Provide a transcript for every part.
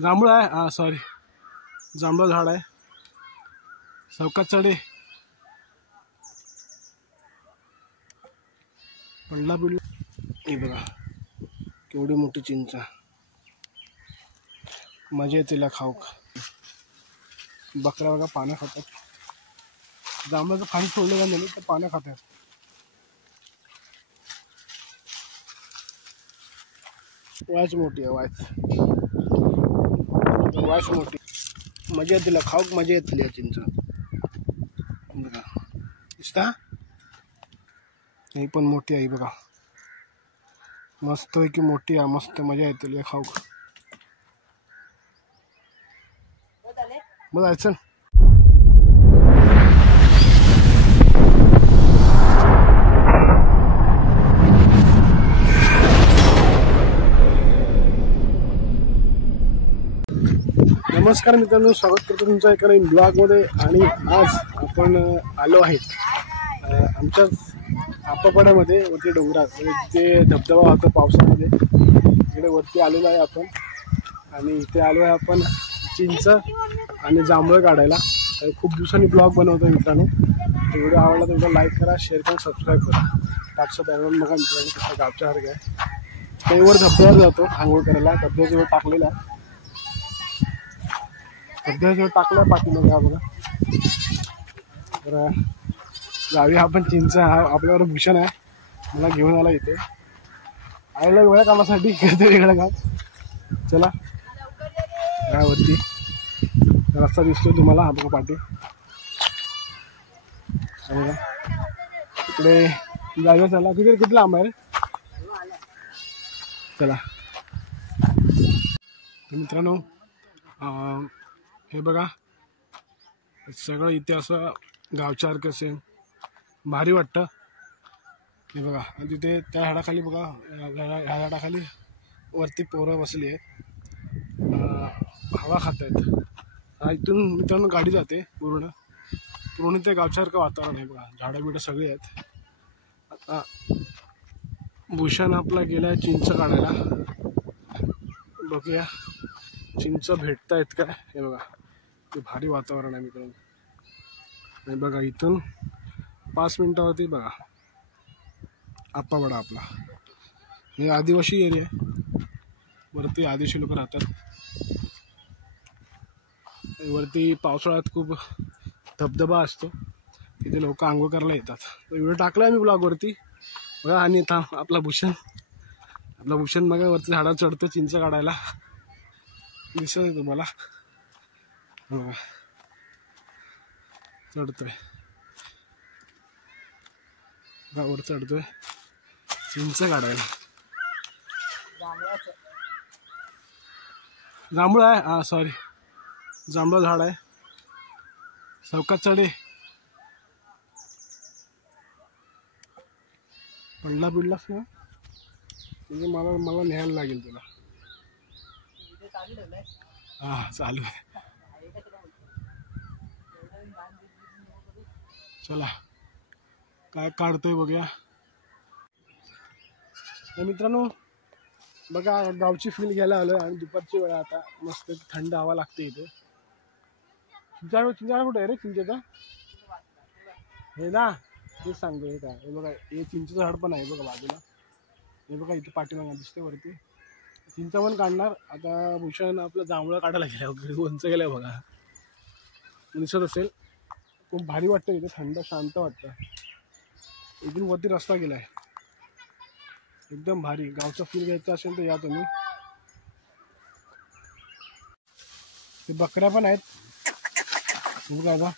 जांभूळ आहे, हा सॉरी, जांभूळ झाड आहे. सावकाश चढे, पडला बिडला. हे बघा केवढी मोठी चिंच, मजा येते तिला खाऊक. बकऱ्या बघा पानं खातात. जांभळाचं खाली सोडलं का नाही तर पानं खातात. वाच मोठी आहे, वाच मोठी, मजा येते तिला खाऊक, मजा येते तिला चिंच. बघा दिसता, ही पण मोठी आहे बघा, मस्त आहे की मोठी आहे, मस्त मजा येते तिला खाऊक. मग जायचं. नमस्कार मित्रांनो, स्वागत करतो तुमचं एका नवीन ब्लॉगमध्ये. आणि आज आपण आलो आहेत आमच्याच आप्पापाड्यामध्ये, वरती डोंगरात, तिथे धबधबा होता पावसामध्ये. इकडे वरती आलेलो आहे आपण, आणि इथे आलो आहे आपण चिंच आणि जांभळं काढायला. खूप दिवसांनी ब्लॉग बनवतो मित्रांनो. व्हिडिओ आवडला तर लाईक करा, शेअर करा, सबस्क्राईब करा. टाकचं बॅकग्राऊंड बघा मित्रांनो कसं गावच्यासारखं आहे. त्यावर धबधब्यावर जातो आंघोळ करायला, धबधब्याजवळ टाकलेला आहे, धबधब्याजवळ टाकला पाठीमध्ये. हा बघा, तर गावी आपण चिंच, हा आपल्यावर भूषण आहे, मला घेऊन आला इथे. आलेला वेगळ्या कामासाठी, करते वेगळं काम. चला गावावरती रस्ता दिसतोय तुम्हाला, हा बघा पाठी. इकडे जाऊया, चला. किती लांब आहे रे, चला. मित्रांनो हे बघा सगळं इथे असं गावच्यासारखं असेल, भारी वाटतं. हे बघा, तिथे त्या झाडाखाली बघा, ह्या झाडाखाली वरती पोरं बसली आहेत, हवा खात आहेत. इथून मित्रांनो गाडी जाते पूर्ण ते गावच्यासारखं वातावरण आहे बघा, झाडं बिडं सगळी आहेत. आता भूषण आपला गेलाय चिंच काढायला, बघूया चिंच भेटतायत काय. हे बघा ते भारी वातावरण आहे मित्रांनो. आणि बघा इथून 5 मिनिटावरती बघा आप्पापाडा आपला. हे आदिवासी एरिया आहे, वरती आदिवासी लोक राहतात. वरती पावसाळ्यात खूप धबधबा असतो, तिथे लोक आंघोळ करायला येतात. व्हिडिओ टाकला आहे मी ब्लॉगवरती बघा. आणि आता आपला भूषण बघा वरती झाडावर चढतो चिंच काढायला, दिसत आहे तुम्हाला बघा, चढतोय वर, चढतोय चिंच काढायला. जांभूळ आहे, हा सॉरी, जांभळं झाड आहे. सावकाश चढे, पडला बिडलास ना म्हणजे मला न्यायला लागेल तुला. हा चालू आहे, चला काय काढतोय बघूया. तर मित्रांनो बघा गावची फील घ्यायला आलोय, आणि दुपारची वेळ आता मस्त थंड हवा लागते इथे. चिंचा कुठे आहे रे चिंचेचा, हे ना तेच सांगतो. हे काय, हे बघा हे चिंचेचं झाड पण आहे बघा बाजूला. हे बघा इथे पाठीमागे दिसते वरती, चिंच पण काढणार. आता भूषण आपलं जांभळं काढायला गेल्या वगैरे, उंच गेल्या बघा, दिसत असेल. खूप भारी वाटतं इथे, थंड शांत वाटतं. इथून वरती रस्ता गेलाय, एकदम भारी. गावचा फील घ्यायचा असेल तर या तुम्ही. ते बकऱ्या पण आहेत बघा,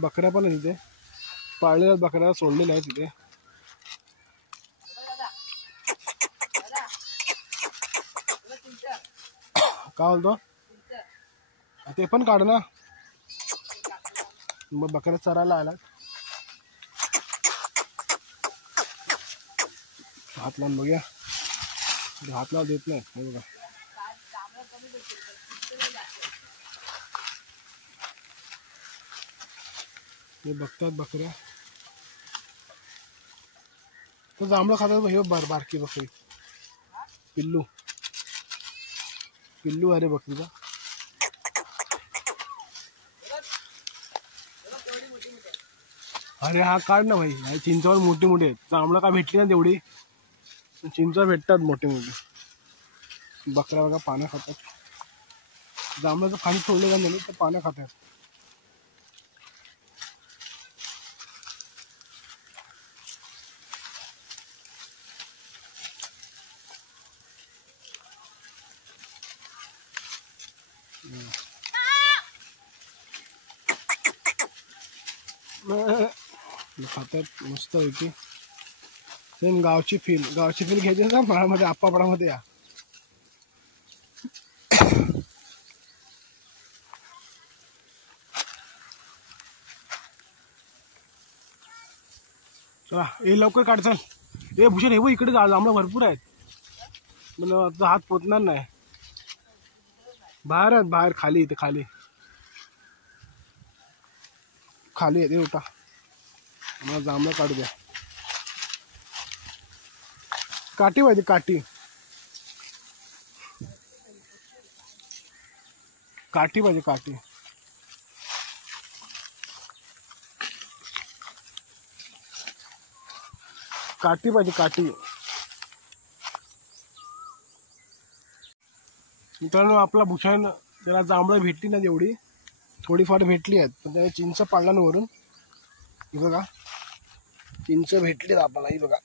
बकऱ्या पण आहेत तिथे, पाळलेल्या बकऱ्या सोडलेल्या आहेत तिथे. काय बोलतो, ते पण काढ ना, मग बकऱ्या चरायला आला. हात लावून बघूया, हात लावून देत नाही. हे बघा हे बघतात बकऱ्या, तो जांभळं खातात. हे बारकी बकरी पिल्लू, पिल्लू आहे रे बकरीचा. अरे हा काढ ना भाई. चिंचावर मोठी मोठी आहेत. जांभळं का भेटली ना तेवढी. चिंच भेटतात मोठी मोठी. बकऱ्या बघा पानं खातात. जांभळाचं खाली सोडलं का नाही तर पानं खातात. खातात मस्त पैकी. सेम गावची फील घ्यायची ना माळामध्ये आप्पापडामध्ये या. चला हे लवकर काढ चल. हे भूषण हे इकडे जांभळं भरपूर आहेत. मला हात पोचणार नाही. बाहेर आहेत बाहेर खाली. इथे खाली आहे उठा. मला जांभळं काढू द्या. काठी पाहिजे काठी. काठी पाहिजे काठी. काठी पाहिजे काठी. मित्रांनो आपला भूषण त्याला जांभळं भेटली ना जेवढी थोडीफार भेटली आहेत पण त्याने चिंच पाडला ना वरून. ही बघा चिंच भेटली आपल्याला. ही बघा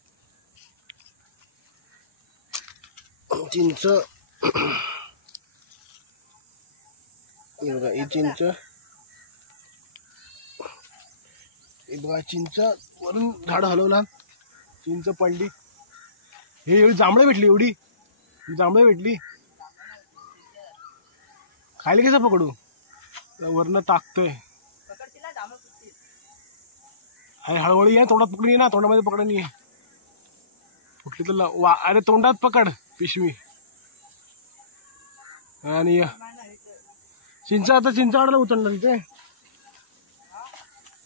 चिंच. ही बघा ही चिंच. ही बघा चिंच वरून झाड हलवला चिंच पडली. हे एवढी जांभळं भेटली. एवढी जांभळं भेटली. खायला कसं पकडू. वरनं टाकतोय. हळूहळू ये. तोंडात पकडून ये ना. तोंडामध्ये पकडून ये. कुठली तर अरे तोंडात पकड पिशवी. आणि चिंच आता चिंच काढायला उचलणार तिथे.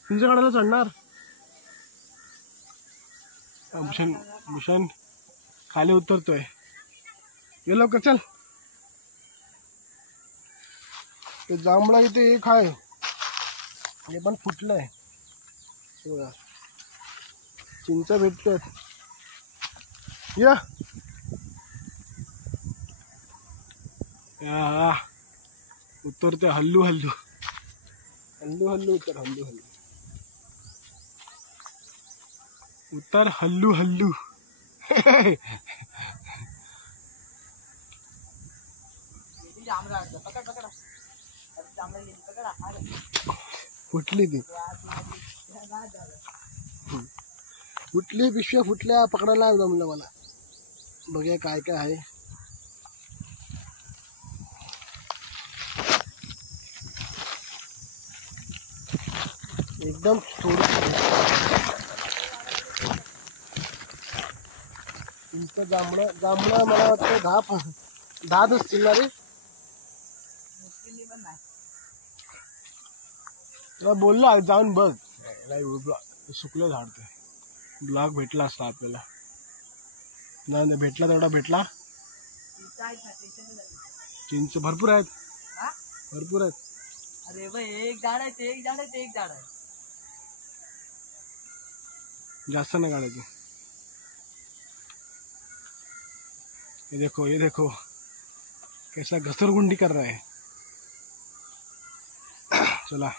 चिंच काढायला चढणार. भूषण खाली उतरतोय. ये लवकर चल. ते जांभळा इथे एक आहे. हे पण फुटलंय. चिंच भेटतात. या उतरते हल्लू हल्लू. हल्लू हल्लू उतर. हल्लू हल्लू उतर. हल्लू हल्लू. फुटली ती. फुटली पिशव्या फुटल्या. पकडायला जमलं मला. बघूया काय काय आहे. एकदम थोडं जांभळं मला वाटतं 10 असतील ना रे. तुला बोललो जाऊन बघ. सुकलं झाड ते. ब्लॉक भेटला असता आपल्याला. नाही भेटला तेवढा भेटला. चिंच भरपूर आहेत. भरपूर आहेत. अरे भाई एक झाड आहे ते एक झाड आहे ते एक झाड आहे. जास्त नाही काढायची. ये देखो कैसा घसरगुंडी कर रहा है. चला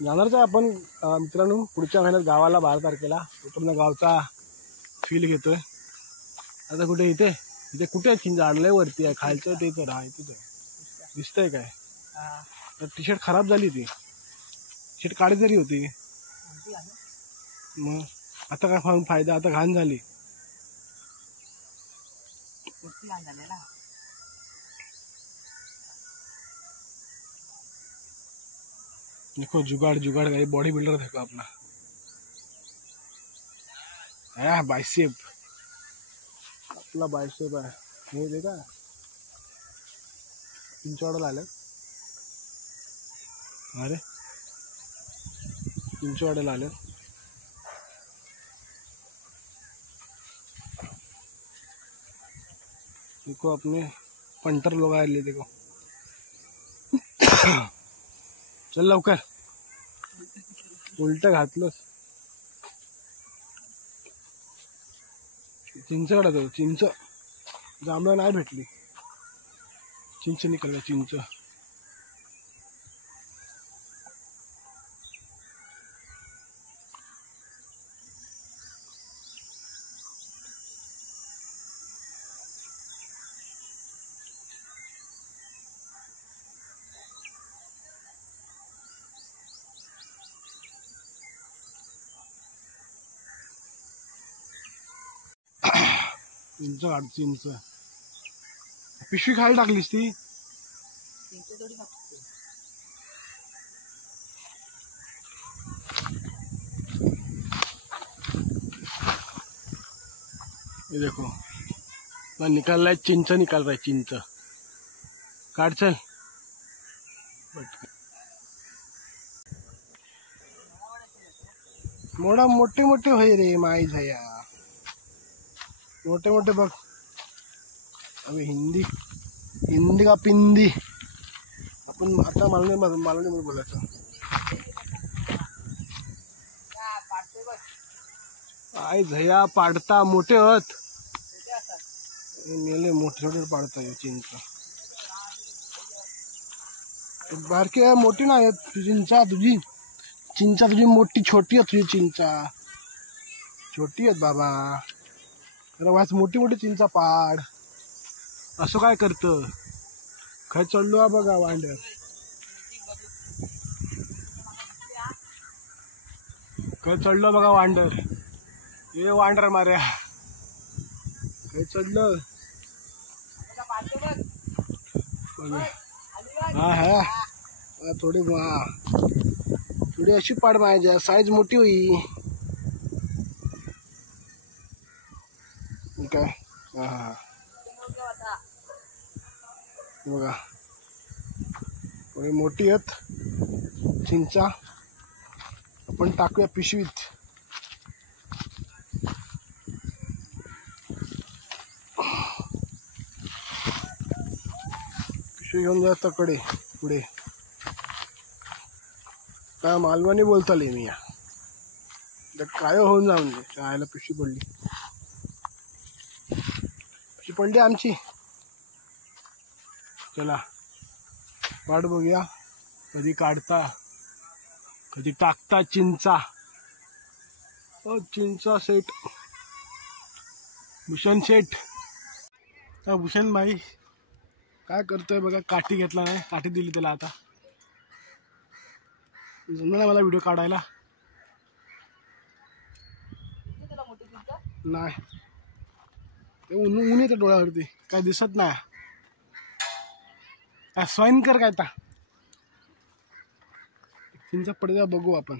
जाणारच आहे आपण मित्रांनो पुढच्या महिन्यात गावाला 12 तारखेला. पूर्ण गावचा फील घेतोय. आता कुठे इथे कुठे चिंच आणलंय वरती आहे. खायचं ते तर आहे तिथे दिसतंय काय. टी शर्ट खराब झाली ती. शर्ट काढी जरी होती मग आता काय फायदा. आता घाण झाली. देखो जुगाड़ का बॉडी बिल्डर देखो अपना. बाइसेप आपला बाइसेप आहे. हे देखा चिंचवाडाला आलं. अरे चिंचवाडाला आलं. देखो अपने पंटर लोग आले देखो. चल लवकर. उलट घातलंस. चिंच काढतो. चिंच जांभळं नाही भेटली. चिंच निघाला चिंच. चिंच काढ. चिंच पिशवी खाली टाकलीस ती. चिंच थोडी खातो. ये देखो मैं निकाल रहा है. चिंच निकाल रहा है. चिंच काट. चल मोठा मोठे मोठे होय रे माई झाया. मोठे मोठे बघ. अबे हिंदी हिंदी का पिंदी. आपण आता मालवणी बोलायचं. आई झया पाडता मोठे होत. मेले मोठे छोटे पाडता चिंच. बारकी मोठी नाही चिंचा तुझी. चिंचा तुझी मोठी छोटी आहे. तुझी चिंचा छोटी आहेत बाबा. अरे वाच मोठी मोठी चिंचा पाड. असं काय करतं. काय चढलो बघा वांड्यात. काय चढलो बघा वांडर. ये वांडर मार्या. काय चढलं. हा हा थोडी अशी पाड माझ्या. साईज मोठी होई काय. हा हा बघा थोडी मोठी आहेत चिंचा. आपण टाकूया पिशवीत. पिशवी घेऊन जायचं कडे पुढे. काय मालवणी बोलताले मी या. काय होऊन जाऊन दे. चायला पिशवी पडली. पिशवी पडली आमची. चला वाट बघूया कधी काढता कधी टाकता चिंचा. चिंचा सेट. भूषण शेठ. भूषण भाई काय करतोय बघा. काठी घेतला नाही. काठी दिली त्याला. आता जमलं मला व्हिडिओ काढायला. नाही ते ऊन येतं डोळ्यावरती. काय दिसत नाही. काय स्वाईन कर काय ता. चिंचा पडद्या बघू आपण.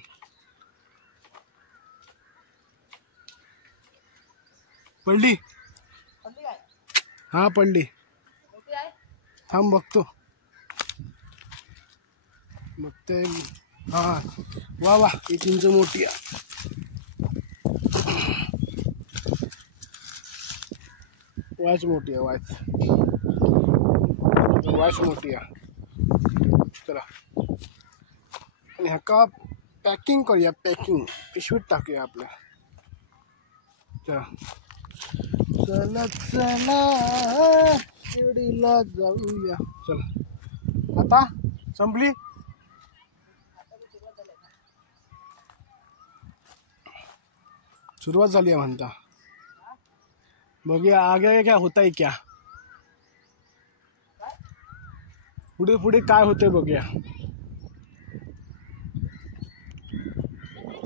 पडली. हा पडली. थांब बघतो. बघते. हा वा वा ही चिंच मोठी आहे. वाच मोठी आहे. वाच मोठी आहे. चला आणि ह्याका पॅकिंग करूया. पॅकिंग पिशवीत टाकूया आपल्या. चला चला चला शिर्डीला जाऊया. चला आता संपली. सुरुवात झाली आहे म्हणता. बघूया आगे क्या होता है. क्या पुढे पुढे काय होतंय बघूया.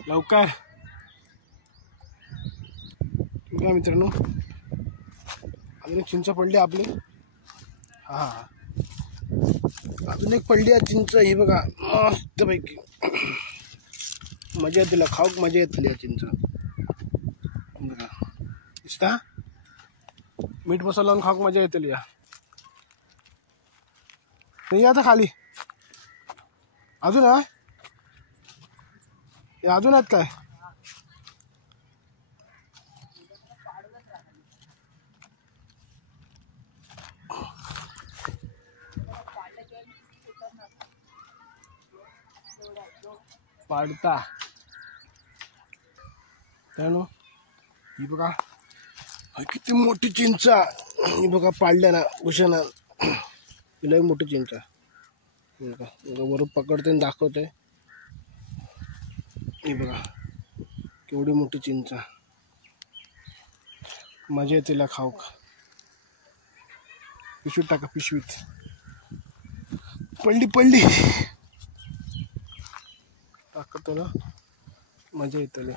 लवकर बघा मित्रांनो. अजून एक चिंच पडली आपली. हा अजून एक पडली आहे चिंच. ही बघा मस्त पैकी. मजा येते खाऊक. मजा येतली चिंच. बघा दिसता. मीठ मसाला लावून खाऊक मजा येतली. नाही आता खाली अजून आहे. अजून आहेत काय. पाडता त्यानो ही बघा किती मोठी चिंच ही बघा पाडल्या ना भूषणा लय मोठी चिंच बघा वरून पकडते आणि दाखवते ही बघा केवढी मोठी चिंच मजा येते तिला खाऊ पिशवीत टाका पिशवीत पडली पडली टाकतो ना मजा येते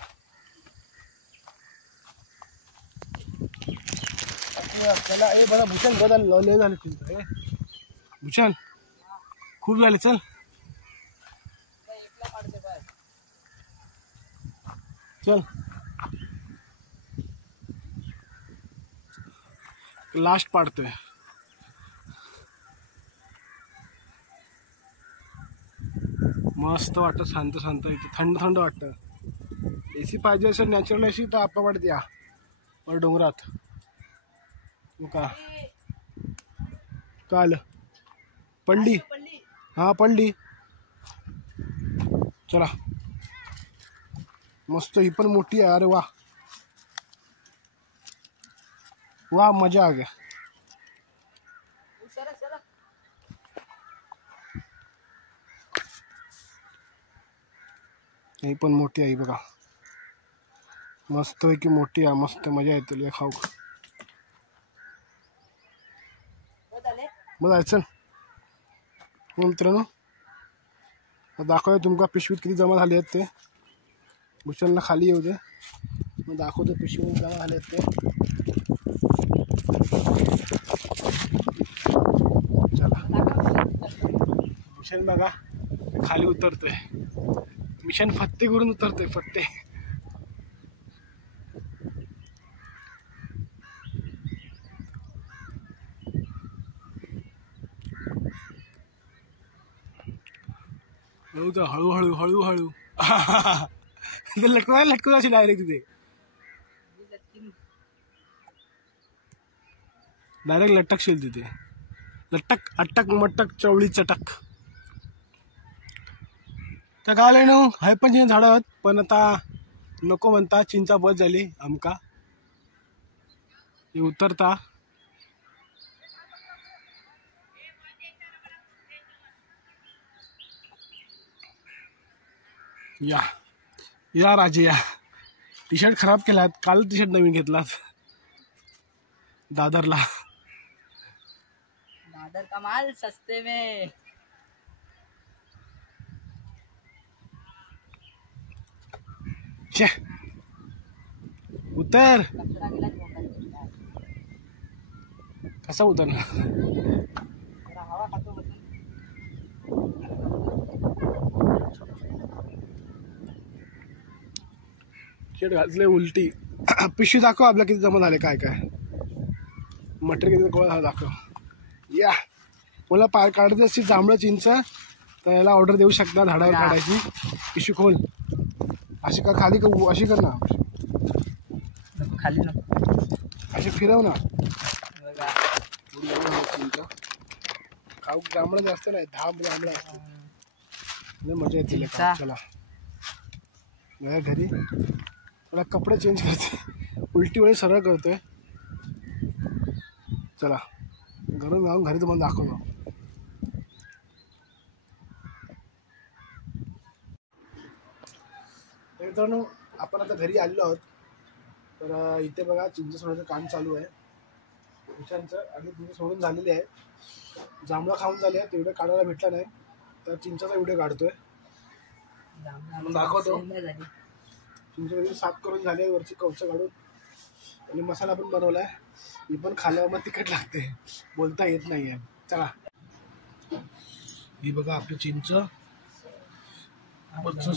चला ए बघा भूषण बदल लय झाले चिंच भूषण खूप झाले चल चल लास्ट पाडतोय मस्त वाटतं शांत शांत इथे थंड थंड वाटतं एसी पाहिजे असेल नॅचरल एसी तर आपा वाटत या वर डोंगरात का काल पडली हा पडली चला मस्त ही पण मोठी आहे अरे वा वा मजा आ गया ही पण मोठी आहे बघा मस्त आहे की मोठी आहे मस्त मजा येते खाऊ बघा चल मित्रांनो दाखवतो तुमका पिशवीत किती जमा झाले आहेत ते भूषणला खाली येऊ दे मग दाखवतो पिशवीत जमा झाले आहेत ते चला भूषण बघा खाली उतरतोय मिशन फत्ते करून उतरतोय फत्ते हळूहळू हळूहळू लटकवायला लटकवत अशी डायरेक्ट तिथे डायरेक्ट लटकशील तिथे लटक अटक मटक चवळी चटक त्या गावले नो हाय पण चिंच झाड आहेत पण आता नको म्हणता चिंचा बस झाली आमका हे उतरता या या राजे या टी शर्ट खराब केलात काल टी शर्ट नवीन घेतलात दादरला दादर का माल सस्ते में छे उतर कसा उतरणार हवा खातो शेट घातले उलटी पिशवी दाखव आपल्या किती जमा झाले काय काय मटेरियल किती गोळा दाखव या मला पाय काढायची असती जांभळं चिंच तर याला ऑर्डर देऊ शकता झाडावर काढायची पिशवी खोल अशी का खाली का अशी कर ना खाली नको अशी फिरव ना चिंच खाऊ जांभळं जास्त नाही 10 जांभळं असते मजा येतील चला माझ्या घरी मला कपडे चेंज करते उलटी वेळी सरळ करतोय चला घरून जाऊन घरी तुम्हाला दाखवतो मित्रांनो आपण आता घरी आलेलो आहोत तर इथे बघा चिंच सोडण्याचं काम चालू आहे चिंचांचं आणि चिंच सोडून झालेली आहे जांभळं खाऊन झाले आहे तेवढं काढायला भेटला नाही तर चिंचाचा व्हिडिओ काढतोय दाखवतो चिंच साफ करून झाले वरची कवचं काढून आणि मसाला पण बनवलाय ही पण खाल्यावर मग तिखट लागते बोलता येत नाही आहे चला ही बघा आपली चिंच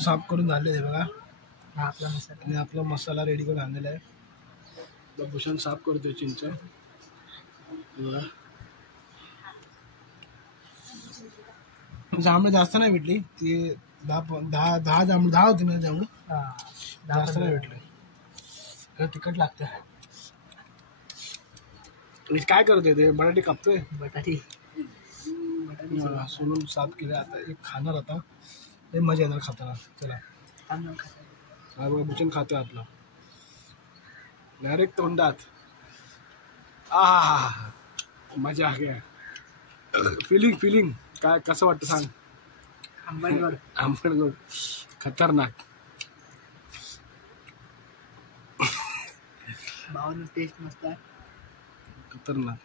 साफ करून झाले बघा आपला मसाला आणि आपला मसाला रेडी करून आणलेला आहे भूषण साफ करतोय चिंच बघा जांभळं जास्त नाही भेटली ती 10 जांभळं 10 होती ना जांभळं जास्त नाही भेटले तिखट लागतं काय करतोय ते बटाटी कापतोय बटाटी सोलून साफ केलं आता एक खाणार आता लय मजा येणार खाताना. चला तांदूळ खातो. हा बघा भूषण खातोय आपला डायरेक्ट तोंडात. आ मजा आ गया. फिलिंग काय कसं वाटतं सांग. आंबटगोड. आंबटगोड खतरनाक. भावानं टेस्ट मस्त आहे. खतरनाक.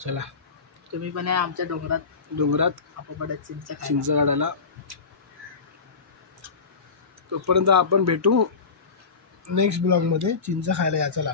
चला तुम्ही पण या आमच्या डोंगरात आपापड्यात चिंच खायला. चिंच काढायला. तोपर्यंत आपण भेटू नेक्स्ट ब्लॉगमध्ये. चिंच खायला या. चला.